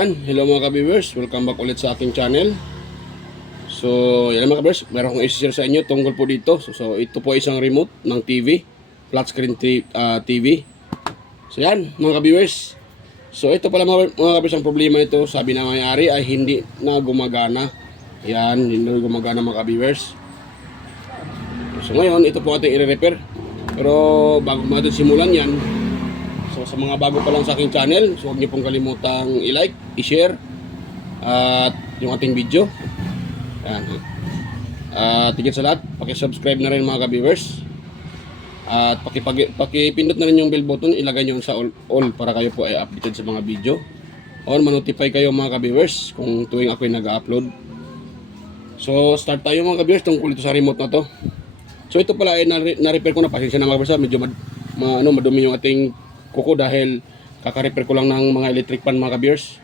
Yan, hello mga ka-viewers, welcome back ulit sa aking channel. So, yan mga ka-viewers, meron akong i-share sa inyo tungkol po dito. So, ito po isang remote ng TV, flat screen TV. So, yan mga ka-viewers. So, ito pala mga ka-viewers, ang problema nito, sabi na may-ari ay hindi na gumagana. Yan, hindi na gumagana mga ka-viewers. So, ngayon, ito po ating i-repair. Pero, bago natin simulan yan, so sa mga bago pa lang sa aking channel, so huwag niyo pong kalimutang i-like, i-share at yung ating video. Ayan. Tigit sa lahat, paki-subscribe na rin mga ka-viewers. At paki-pindot na rin yung bell button, ilagay niyo sa all para kayo po ay updated sa mga video. Or ma-notify kayo mga ka-viewers kung tuwing ako ay nag-upload. So start tayo mga ka-viewers tungkol ito sa remote na to. So ito pala ay na-repair ko na, pasensya na mga ka-viewers, medyo madumi yung ating kuko dahil kaka-repair ko lang ng mga electric pan mga ka-viewers.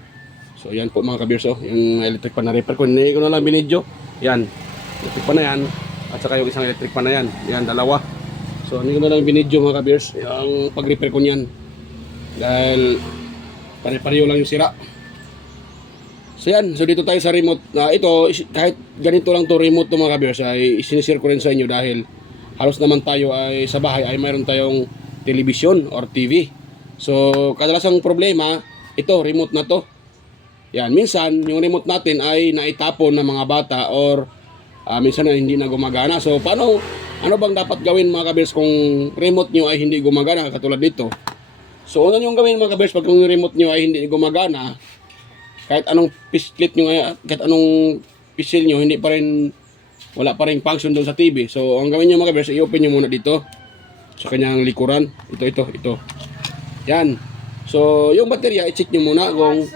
So yan po mga ka-viewers, yung electric pan na repair ko, hindi ko na lang binidyo. Yan, electric pan na yan, at saka yung isang electric pan na yan, yan dalawa. So hindi ko na lang binidyo mga ka-viewers yung pag-repair ko niyan dahil pare-pareho lang yung sira. So yan, so dito tayo sa remote na ito, kahit ganito lang to remote to mga ka-viewers ay sinishare ko rin sa inyo dahil halos naman tayo ay sa bahay ay mayroon tayong television or TV. So, kadalasang problema, ito, remote na to. Yan, minsan, yung remote natin ay naitapon ng mga bata or minsan na hindi na gumagana. So, ano bang dapat gawin mga ka-viewers kung remote nyo ay hindi gumagana katulad dito? So, una nyo gawin mga ka-viewers pag yung remote nyo ay hindi gumagana, kahit anong pislit nyo, kahit anong pisil nyo, hindi pa rin, wala pa rin function doon sa TV. So, ang gawin nyo mga ka-viewers, i-open nyo muna dito sa kanyang likuran. Ito. Yan. So, yung baterya, i-check nyo muna kung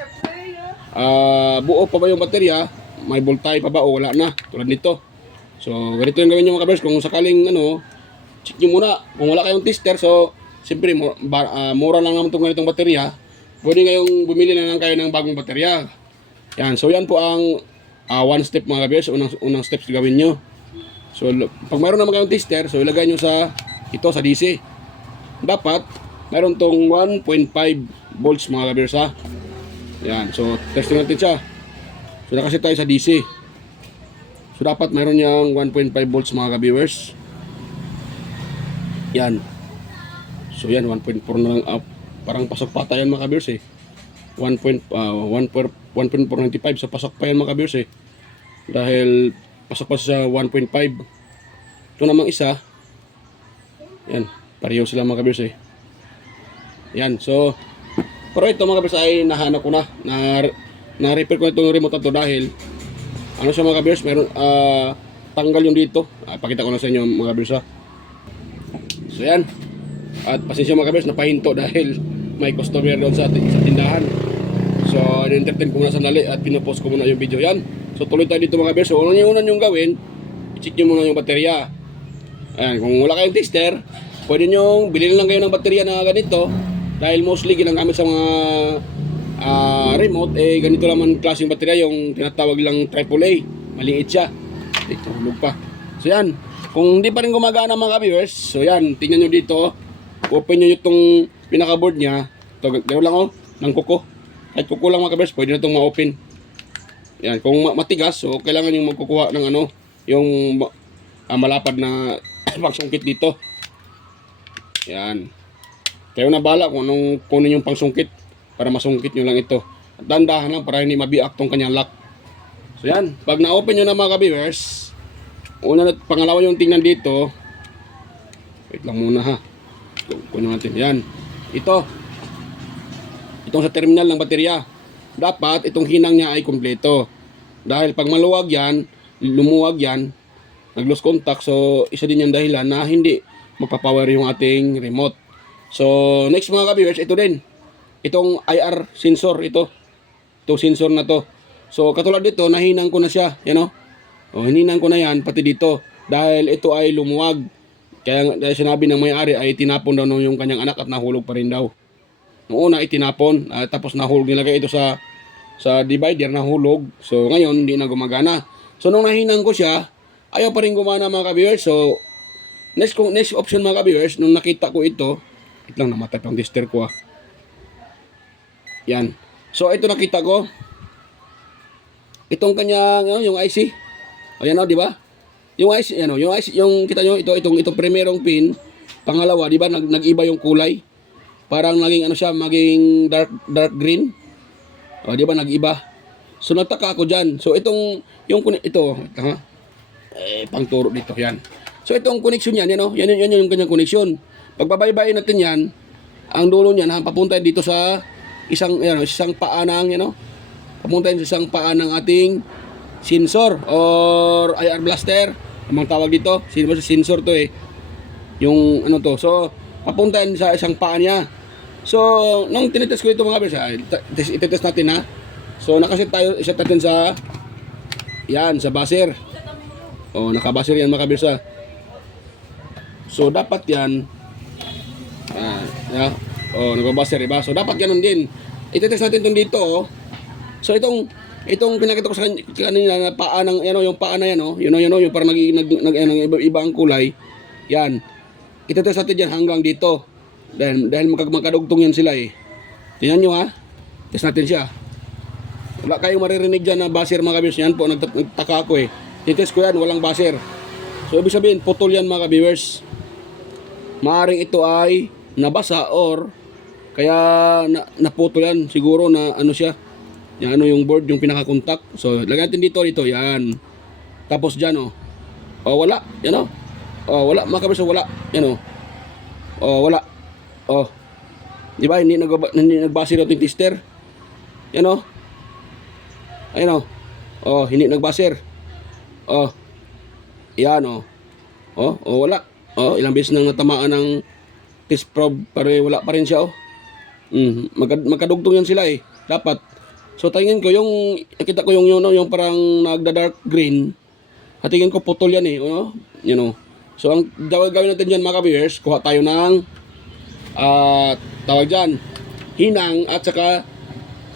buo pa ba yung baterya, may voltage pa ba o wala na, tulad nito. So, ganito yung gawin nyo mga ka-viewers. Kung sakaling, check nyo muna. Kung wala kayong tester, so, siyempre, mura lang naman itong ganitong baterya. Pwede kayong bumili na lang kayo ng bagong baterya. Yan. So, yan po ang one step mga ka-viewers. Unang steps gawin nyo. So, pag mayroon naman kayong tester, so, ilagay nyo sa DC. Dapat mayroon tong 1.5 volts mga ka-viewers ha. Yan, so testing natin siya. So nakaset tayo sa DC. So dapat mayroon yang 1.5 volts mga ka-viewers. Yan. So yan 1.4 na lang up. Parang pasok pa tayo mga ka-viewers 1.495, so pasok pa yan mga ka-viewers dahil pasok pa sa 1.5. Ito namang isa. Yan, pareho sila mga ka-viewers Yan, so pero ito mga ka-viewers ay nahanap ko na-repair ko itong remote na to dahil ano siya mga ka-viewers, meron tanggal yung dito. Pakita ko na sa inyo mga ka-viewers So yan. At pasensya mga ka-viewers, napahinto dahil may customer doon sa tindahan. So in-entertain ko muna sandali at pinopost ko muna yung video yan. So tuloy tayo dito mga ka-viewers. So unang yung gawin, i-check nyo muna yung baterya. Ayan, kung wala kayong tester, pwede nyo bilhin lang kayo ng baterya na ganito dahil mostly ginagamit sa mga remote ganito naman klaseng baterya, yung tinatawag lang AAA, maliit siya, ito hulog pa. So yan, kung hindi pa rin gumagana mga ka-viewers, so yan, tingnan nyo dito, open nyo itong pinaka board nya, ito gano'n lang ng kuko, kahit kuko lang mga ka-viewers, pwede na itong ma-open. Yan, kung matigas, so kailangan yung magkukuha ng yung malapad na pangsungkit dito. Yan. Kayo na bala kung anong kunin yung pangsungkit para masungkit nyo lang ito. At dandahan lang para hindi mabiak tong kanyang lock. So yan. Pag na-open nyo na mga ka-viewers, una at pangalawa yung tingnan dito. Wait lang muna ha. Kunin natin. Yan. Itong sa terminal ng baterya. Dapat itong hinang niya ay kumpleto. Dahil pag maluwag yan, lumuwag yan, nag-lose contact, so isa din yung dahilan na hindi magpapower yung ating remote. So next mga ka-viewers, ito din, itong IR sensor, itong sensor na to. So katulad dito, nahinang ko na siya, hininang ko na yan pati dito dahil ito ay lumuwag. Kaya sinabi ng may-ari ay tinapon daw yung kanyang anak at nahulog pa rin daw. Noong una itinapon, tapos nahulog, nilagay ito sa divider, nahulog. So ngayon hindi na gumagana. So nung nahinang ko siya, ayaw pa rin gumana mga ka-viewers. So next option mga ka-viewers, nung nakita ko ito, lang namatay pang tester ko Yan. So ito nakita ko. Itong kanyang yung IC. Ayan o, di ba? Yung IC, yung IC, yung kita nyo, itong primerong pin, pangalawa, di ba, nag-iba yung kulay. Parang naging siya, maging dark green. O, di ba, nag-iba. So nagtaka ako diyan. So ito, pangturo dito, yan. So itong connection yan, yan yung kanyang connection. Pagbabaybayin natin yan, ang dulo niyan, papunta dito sa isang paa ng, papunta sa isang paa ng ating sensor or IR blaster. Ang tawag dito, sensor to yung to. So, papunta sa isang paa niya. So, nung tinitest ko ito mga bers, itetest natin ha. So, nakaset natin sa sa buzzer. Naka-buzzer yan mga bers ha. So, dapat yan naka-buzzer, diba? So, dapat ganun din. Itetest natin itong dito, So itong pinakita ko sa kanina na paa ng yung paa na yan yung parang iba ang kulay. Yan. Itetest natin diyan hanggang dito. Dahil magkadugtong yan sila Tingnan niyo ha. Test natin siya. Wala kayong maririnig diyan na buzzer mga viewers yan po. Nagtaka ako Titest ko yan, walang buzzer. So ibig sabihin putol yan mga viewers. Maaring ito ay nabasa or kaya naputol yan siguro na siya. Yan yung board, yung pinaka-contact. So, lagyan natin dito, yan. Tapos dyan, wala. Yan, wala. Mga kabers, wala. Yan, wala. Di ba, hindi nagbase natin tester. Yan, ayun, hindi nagbase. Yan, wala. Ilang beses nang natamaan ng test probe, pero wala pa rin siya, magkadugtong yan sila, Dapat. So tingin ko nakita ko yung parang nagda-dark green. Tingin ko putol yan So ang gawin natin diyan mga viewers, kuha tayo ng tawag diyan, hinang at saka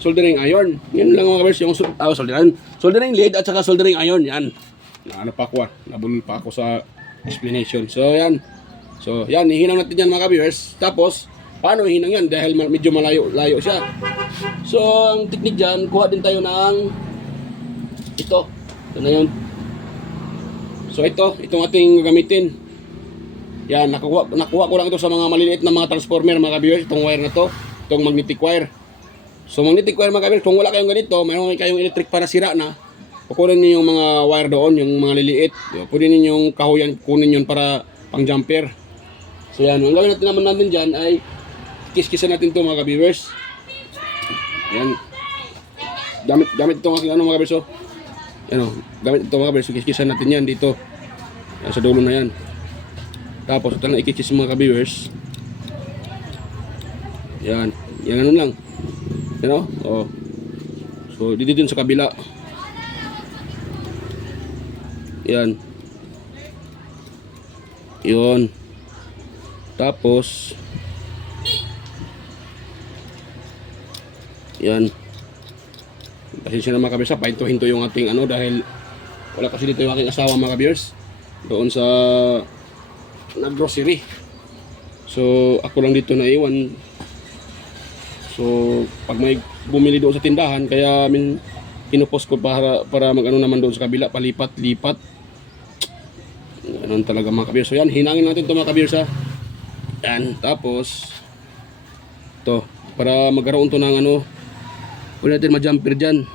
soldering iron. Yan lang mga viewers, yung soldering lead at saka soldering iron yan. Nabulol pa ako sa explanation. So yan. So yan, hihinang natin yan mga viewers. Tapos paano hinang yan? Dahil medyo malayo siya. So, ang technique dyan, kuha din tayo ng ito. Ito na yun. So, itong ating gagamitin. Yan, nakuha ko lang ito sa mga maliliit na mga transformer, mga viewers. Itong wire na to, itong magnetic wire. So, magnetic wire mga viewers, kung wala kayong ganito, mayroon kayong electric para sira na, kukunin niyo yung mga wire doon, yung mga liliit. Kunin niyo yung kahuyan, kunin yun para pang jumper. So, yan. Ang gawin natin dyan ay kiskisan natin ito mga viewers. Yan. Gamit itong aking mga viewers. Gamit ito mga viewers. Kiskisan natin yan dito. Yan, sa dulo na yan. Tapos ito lang ikikis mga viewers. Yan. Yan ganun lang. So dito din sa kabila. Yan. Yun. Tapos yan. Pasensya na mga kabiyers, pahinto-hinto yung ating dahil wala kasi dito yung aking asawa mga kabiyers. Doon sa nag-grocery. So ako lang dito na iwan. So pag may bumili doon sa tindahan, kaya pinupost ko para naman doon sa kabila, palipat-lipat. Ganun talaga mga kabiyers. So yan, hinangin natin ito mga kabiyers ha. Yan, tapos ito, para magkaroon to ng wala natin ma-jumper dyan.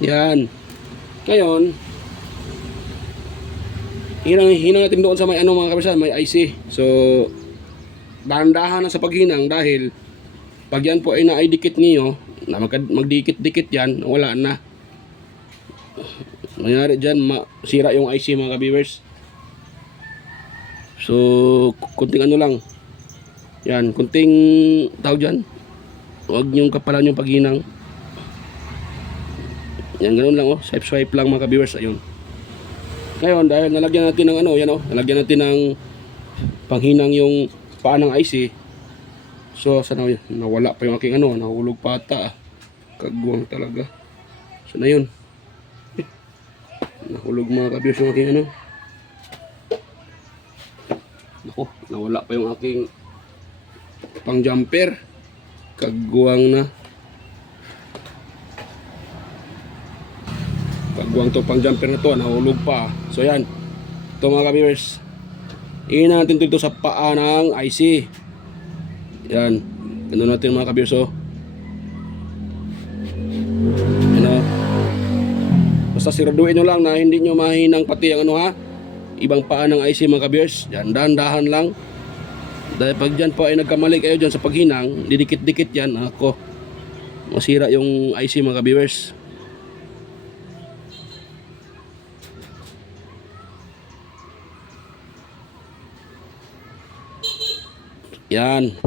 Yan. Ngayon, hinang natin doon sa may mga kabisa, may IC. So, dahan-dahan na sa paghinang dahil pag yan po ay naidikit niyo, na magdikit-dikit yan, wala na. Mayroon dyan, masira yung IC mga ka-viewers. So, kunting lang. Yan, kunting tawag dyan. Huwag niyong kapalan yung paghinang. Yan, ganoon lang Swipe lang mga ka-viewers. Ayun. Ngayon, dahil nalagyan natin ng nalagyan natin ng panghinang yung paa ng IC. So, sana nawala pa yung aking nahulog pa ata. Kagwang talaga. Sana yun. Nahulog mga ka-viewers yung aking Ako, nawala pa yung aking pang jumper. Kagwang na. Kagwang to pang jumper na to, nahulog pa. So yan. Ito mga ka-viewers. Iina natin ito sa paa ng IC. Yan. Ganun natin mga ka-viewers, oh. Yan, oh. Basta siguraduhin nyo lang na hindi nyo mahinang pati ang ano, ha, ibang paa ng IC mga ka-viewers. Yan, dahan-dahan lang. Dahil pag dyan po ay nagkamali kayo dyan sa paghinang, didikit-dikit yan, ako, masira yung IC mga ka-viewers. Yan.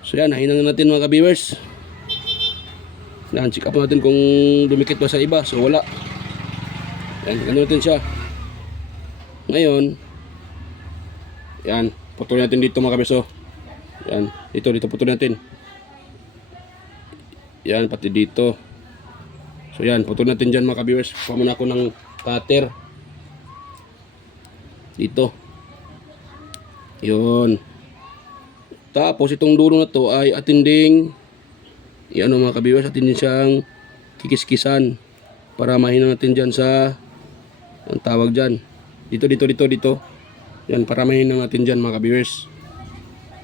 So yan, nahinang natin mga ka-viewers. Yan, check up natin kung dumikit ba sa iba. So wala. Yan, ganun natin siya. Ngayon, yan, putulin natin dito mga ka-viewers. Yan, dito putulin natin. Yan, pati dito. So yan, putulin natin dyan mga ka-viewers. Kuha muna ako ng cutter. Dito. Yun. Tapos itong dulo na to ay atinding, yan mga ka-viewers, atinding siyang kikiskisan para mahina natin dyan sa, ang tawag dyan, dito. Yan, para mahina natin dyan mga ka-viewers.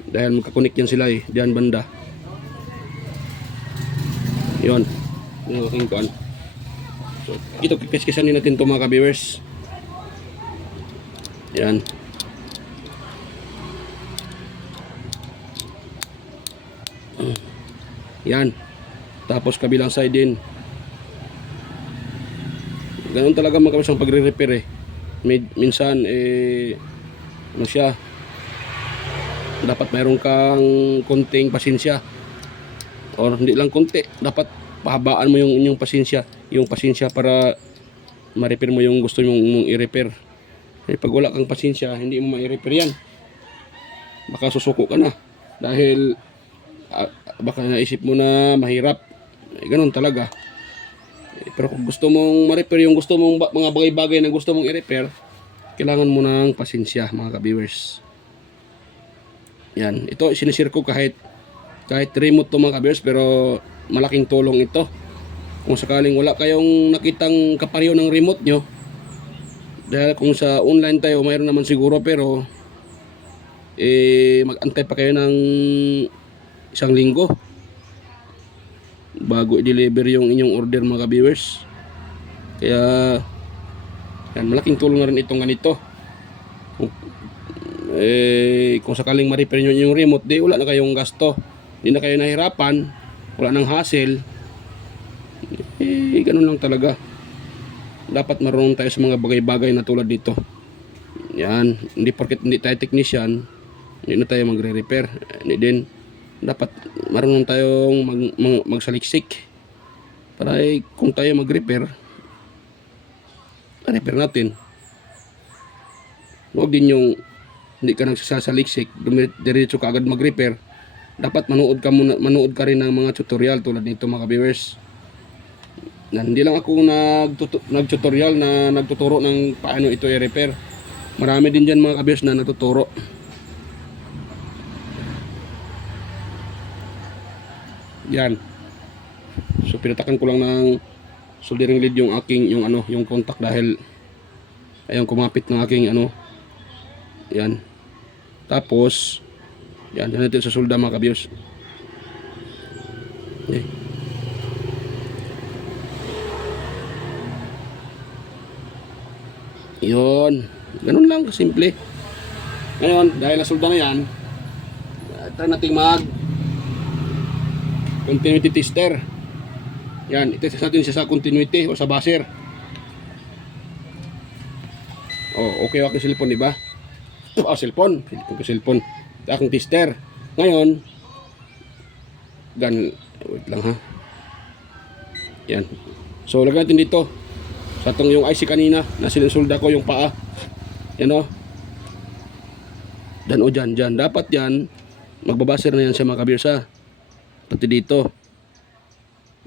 Dahil magkakunik yan sila eh, dyan banda. Yun. Yung aking kuan. So, ito kikiskisan din natin to mga ka-viewers. Yan. Yan. Tapos kabilang side din. Ganun talaga mga ka-viewers ang pagre-repair eh. Minsan ano siya, dapat mayroon kang konting pasensya. Or hindi lang konti, dapat pahabaan mo yung inyong pasensya para ma-repair mo yung gusto mong i-repair. Eh pag wala kang pasensya, hindi mo ma-repair yan. Baka susuko ka na dahil baka naisip mo na mahirap. Ganun talaga. Pero kung gusto mong ma-repair yung gusto mong mga bagay-bagay na gusto mong i-repair, kailangan mo ng pasensya mga ka-viewers. Yan, ito sinishare ko kahit remote to mga ka-viewers, pero malaking tulong ito. Kung sakaling wala kayong nakitang kapareho ng remote nyo, dahil kung sa online tayo mayroon naman siguro, pero mag-antay pa kayo ng 1 linggo bago i-deliver yung inyong order mga ka-viewers. Kaya yan, malaking tulong na rin itong ganito. Kung sakaling ma-repair nyo yung remote, di wala na kayong gasto, hindi na kayo nahirapan, wala nang hassle. Ganun lang talaga. Dapat marunong tayo sa mga bagay-bagay na tulad dito. Yan, hindi porket hindi tayo technician, hindi na tayo magre-repair. Hindi din dapat marunong tayong magsaliksik para kung tayo mag-repair, repair natin. Huwag din yung hindi ka nagsasaliksik, diretso ka agad mag-repair. Dapat manood ka rin ng mga tutorial tulad nito mga viewers. Hindi lang ako nag-tutorial na nagtuturo ng paano ito i-repair. Marami din dyan mga viewers na natuturo. Yan. So pinatakan ko lang ng soldering lead yung aking yung contact dahil ayun kumapit ng aking yan. Tapos yan, dyan natin sa solda mga ka-viewers. Okay. Yun. Ganun lang simple. Ngayon, dahil nasolda na yan, try natin continuity tester. Yan, itest natin siya sa continuity o sa buzzer. Okay ako yung cellphone, diba? Cellphone ko cellphone. Ito akong tester. Ngayon, wait lang ha. Yan. So, lagyan natin dito. Sa itong yung IC kanina, na sinusolda ko yung paa. Yan o. Dyan. Dapat yan, magbabuzzer na yan siya mga ka-viewers ha. Pati dito.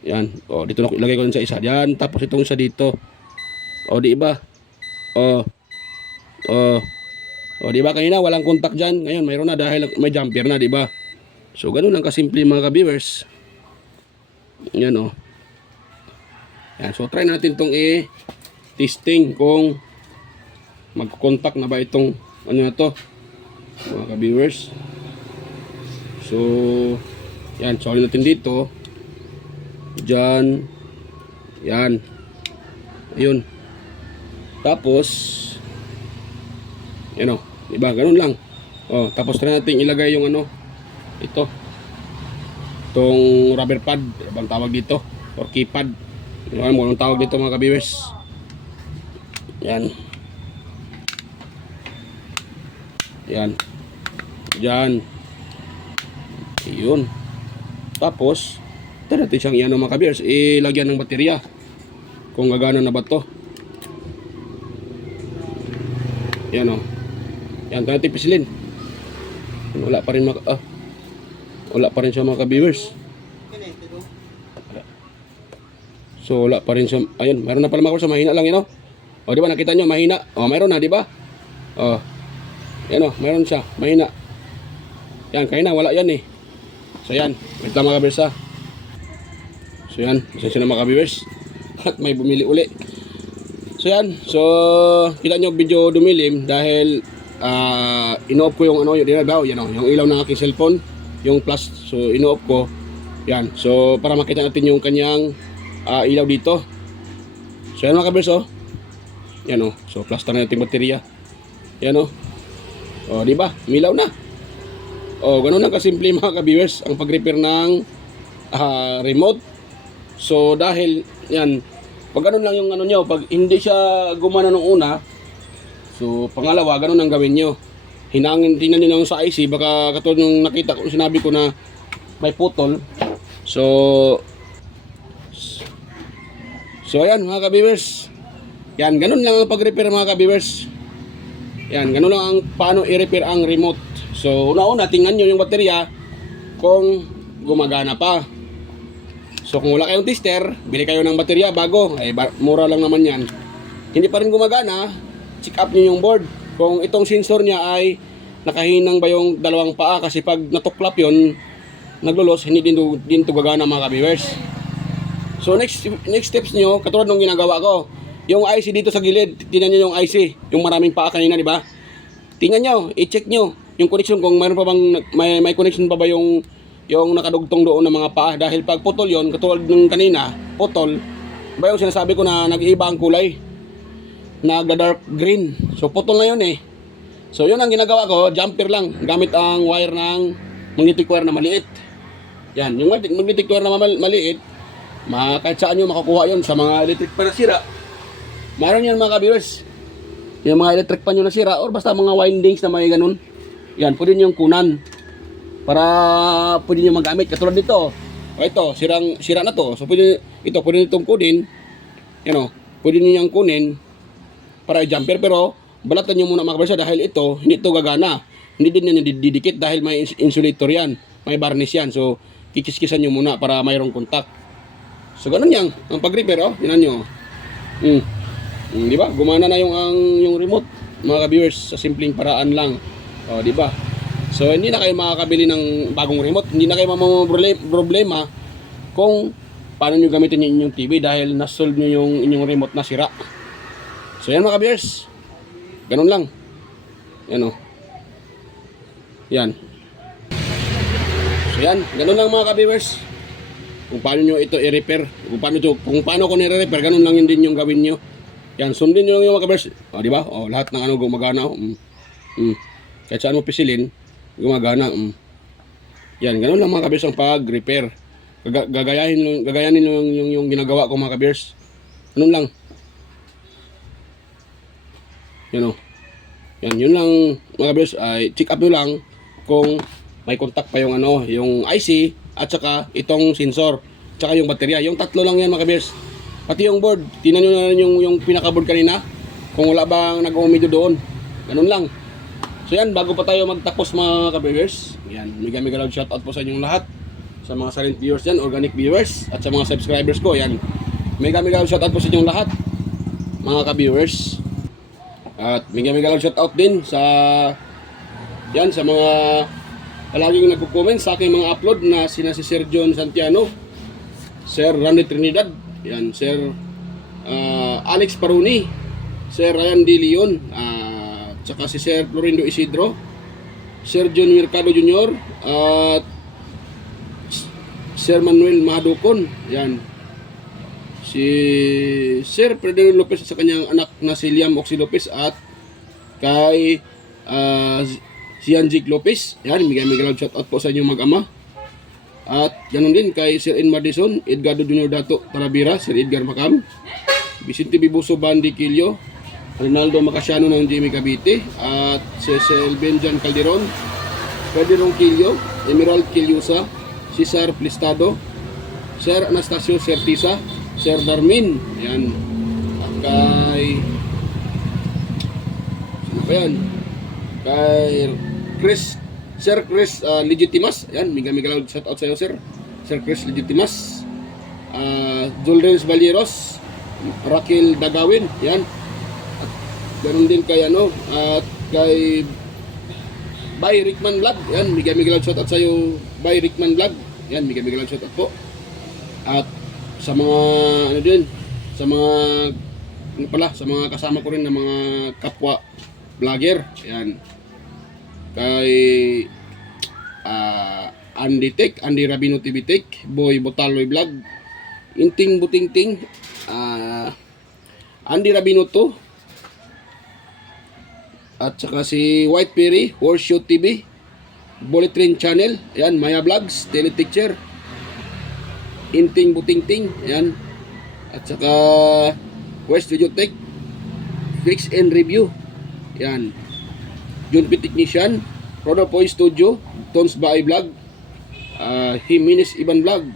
Yan. Dito na ilagay ko sa isa. Yan. Tapos itong isa dito. Di ba? O, di ba? Kanina walang contact dyan. Ngayon, mayroon na dahil may jumper na, di ba? So, ganun lang kasimple mga ka-viewers. Yan, o. Yan. So, try natin itong i-testing kung mag-contact na ba itong ano na to, mga ka-viewers. So, yan. So, natin dito. Dyan. Yan. Ayun. Tapos, yan o. Diba? Ganun lang. O, tapos try natin ilagay yung ano, ito. Itong rubber pad. Ibang tawag dito. Or keypad. Ano mo, anong tawag dito mga ka-viewers. Yan. Yan. Diyan. Ayun. Tapos, try natin siyang iyan mga ka-viewers. Ilagyan ng baterya. Kung gagana na ba ito. Yan o. Yan, try natin pisilin. Wala pa rin wala pa rin siya mga ka-viewers. So wala pa rin siya. Ayun, mayroon na pala mga ka-viewers. Mahina lang yun o. O diba nakita nyo mahina. O mayroon na diba. O. Yan o, mayroon siya. Mahina. Yan, kanina wala yan eh. So yan, wait lang mga ka-viewers ha. So yan, isa na mga ka-viewers. At may bumili uli. So yan, so kita nyo video dumilim dahil ino-off ko yung ano, yung dinagaw, yan o, yung ilaw ng aking cellphone, yung plus, so ino-off ko. Yan, so para makita natin yung kanyang ilaw dito. So yan mga ka-viewers o. Yan o, so plus na natin baterya. Yan o. O, di ba? Milaw na. O, ganun lang kasimple mga ka-viewers ang pag-repair ng remote. So dahil yan, pag ganun lang yung ano nyo, pag hindi siya gumana nung una, so pangalawa, ganun ang gawin nyo. Hinangin, tingnan nyo lang sa IC, baka katulad nung nakita ko, sinabi ko na may putol. So ayan mga ka-viewers. Yan, ganun lang ang pag-repair mga ka-viewers. Yan, ganun lang ang paano i-repair ang remote. So una-una, tingnan nyo yung baterya kung gumagana pa. So kung wala kayong tester, bili kayo ng baterya bago, ay mura lang naman yan. Hindi pa rin gumagana, check up nyo yung board. Kung itong sensor niya ay nakahinang ba yung dalawang paa, kasi pag natuklap yun, naglulos, hindi din to gagana mga ka-viewers. So next steps nyo, katulad nung ginagawa ko, yung IC dito sa gilid, tingnan nyo yung IC, yung maraming paa kanina, di ba? Tingnan nyo, i-check nyo yung connection, kung mayroon pa bang, may connection pa ba yung nakadugtong doon ng mga paa. Dahil pag putol yon, katulad ng kanina, putol, ba yung sinasabi ko na nag-iiba ang kulay, nagda-dark green. So putol na yun eh. So yun ang ginagawa ko, jumper lang, gamit ang wire ng magnetic wire na maliit. Yan, yung magnetic wire na maliit, kahit saan nyo makakuha yun, sa mga electric pa na sira. Mayroon yan mga ka-viewers. Yung mga electric pa nyo na sira, or basta mga windings na may ganun. Yan, pwede nyo yung kunan. Para pwede nyo magamit. Katulad dito. O ito, sira na to. So pwede nyo itong kunin. Yan o, pwede nyo yung kunin para i-jumper. Pero balatan nyo muna mga ka-viewers dahil ito, hindi ito gagana. Hindi din yan didikit dahil may insulator yan. May varnish yan. So kikiskisan nyo muna para mayroong contact. So ganun yan. Ang pag-repair o, yun nyo. Di ba? Gumana na yung remote mga ka-viewers sa simpleng paraan lang. O, di ba? So hindi na kayo makakabili ng bagong remote. Hindi na kayo problema kung paano nyo gamitin yung inyong TV dahil nasolve nyo yung inyong remote na sira. So yan mga ka-viewers. Ganun lang. Yan o. Yan. So yan. Ganun lang mga ka-viewers. Kung paano nyo ito i-repair. Kung paano ko nire-repair, ganun lang yun din yung gawin nyo. Yan. Sundin nyo lang yung mga ka-viewers. O di ba? O lahat ng ano gumagana. Kahit saan mo pisilin, gumagana. Yan, ganun lang mga ka-viewers ang pag-repair. Gagayanin yung ginagawa ko mga ka-viewers. Ganun lang. Yan o. Yan, yun lang mga ka-viewers. Check up nyo lang kung may contact pa yung ano, yung IC at saka itong sensor, saka yung baterya. Yung tatlo lang yan mga ka-viewers. Pati yung board, tingnan nyo na rin yung pinaka-board kanina. Kung wala bang nag-umido doon. Ganun lang. So yan, bago pa tayo magtapos mga ka-viewers, yan, mega loud shoutout po sa inyong lahat. Sa mga silent viewers yan, organic viewers, at sa mga subscribers ko, yan. Mega loud shoutout po sa inyong lahat, mga ka-viewers. At mega lang shout out din sa sa mga palaging nagko-comment sa aking mga upload na sina si Sir John Santiano, Sir Randy Trinidad, Sir Alex Paruni, Sir Ryan De Leon, tsaka si Sir Florindo Isidro, Sir John Mercado Jr. at Sir Manuel Mahadukon, si Sir Ferdinand Lopez sa kanyang anak na si Liam Oxy Lopez at kay si Anjik Lopez. Mega lang shout out po sa inyong mag-ama. At ganoon din kay Sir In Madison, Edgardo Jr. Dato Talavera, Sir Edgar Macam, Vicente Bibuso Bandi Quillo, Ronaldo Macasiano ng Jimmy Cavite, at Cecil Benjan Calderon, Ferdinand Quillo, Emerald Quillosa, Cesar Plistado, Sir Anastasio Certisa, Sir Darmin, at kay sino pa yan? Kay Sir Chris Legitimas, mega lang shout out sa iyo, Sir Chris Legitimas, Juldens Balleros, Raquel Dagawin, at ganoon din kay at kay Bay Rickman Vlog, mega lang shout out sa iyo, Bay Rickman Vlog, mega lang shout out po. At sa mga sa mga kasama ko rin na mga kapwa vlogger, kay Andy Rabino TV Tech, Boy Botaloy Vlog, Inting Butingting, Andy Rabino to, at saka si White Perry, Horseshoe TV, Bullet Train Channel, Maya Vlogs, Teletecture, Inting Butingting, at saka West Video Tech, Fix and Review, John P. Technician, Ronald Poy Studio, Tons Baay Vlog, Jimenez Iban Vlog,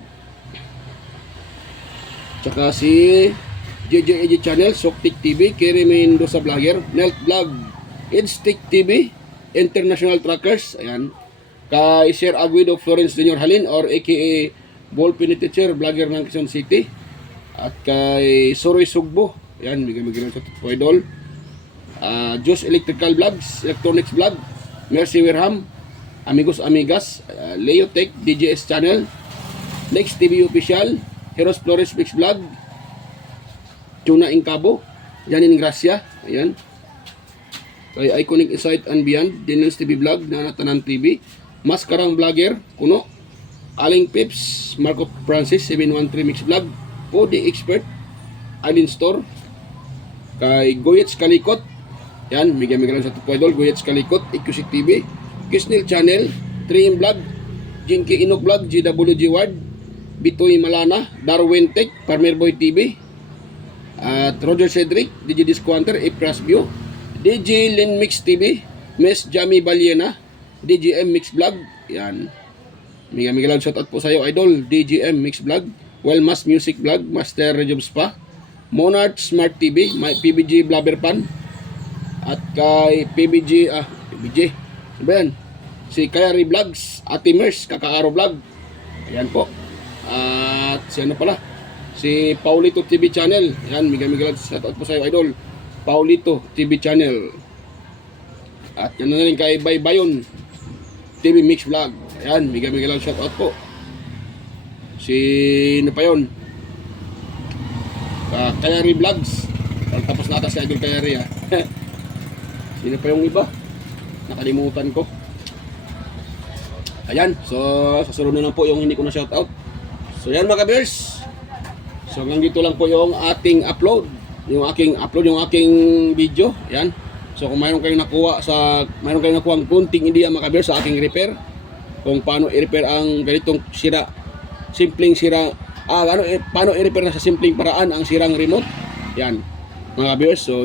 tsaka si JJ Channel, Soktik TV, Kerry Mendoza Vlogger, Nelt Vlog, Edstick TV, International Trackers, kay Sir Aguido Florence Jr. Halin or aka Ball Teacher, vlogger ng Quezon City, at kay Soroy Sugbo, mega sa po idol, Josh Electrical Vlogs, Electronics Vlog, Mercy Werham, Amigos Amigas, Leo Tech, DJS Channel, Next TV Official, Heroes Flores Mix Vlog, Tuna Incabo, Janin Gracia, kay Iconic Insight and Beyond, Dennis TV Vlog, Nanatanan TV, Maskarang Vlogger, Kuno, Aling Pips, Marco Francis, 713 Mix Vlog, Podi Expert, Island Store, kay Goyets Kalikot, mega lang sa top idol, Goyets Kalikot, Ikusik TV, Kisnil Channel, 3M Vlog, Jinky Inok Vlog, GWG Ward, Bitoy Malana, Darwin Tech, Farmer Boy TV, at Roger Cedric, DJ Disquanter, Ipras View, DJ Lin Mix TV, Miss Jamie Baliena, DJM Mix Vlog, mega lang shout out po sa iyo idol, DJM Mix Vlog, Wellmas Music Vlog, Master Jobs Pa, Monarch Smart TV, may PBG Blabber Pan, at kay PBG, si Kayari Vlogs, Ate Mers, Kakaaro Vlog, po, at si Paulito TV Channel, mega lang shout out po sa iyo idol, Paulito TV Channel, at na rin kay Baybayon TV Mix Vlog, mega lang shout out po. Sino pa yun? Kayari Vlogs, tapos na ata si idol Kayari, sino pa yung iba? Nakalimutan ko. So susunod na lang po yung hindi ko na shout out. So mga kabers, so hanggang dito lang po yung ating upload, yung aking video, so kung mayroon kayong nakuha ang kunting idea mga kabers sa aking repair, kung paano i-repair ang ganitong sira, simpleng sira, paano i-repair na sa simpleng paraan ang sirang remote, mga kabers. So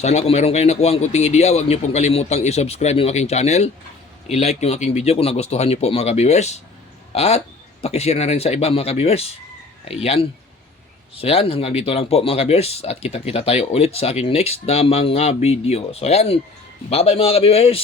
sana kung mayroon kayong nakuha ang kunting idea, huwag nyo pong kalimutang i-subscribe yung aking channel, i-like yung aking video kung nagustuhan nyo po mga kabers, at pakishare na rin sa iba mga kabers. So hanggang dito lang po mga kabers, at kita-kita tayo ulit sa aking next na mga video. So bye bye mga kabers.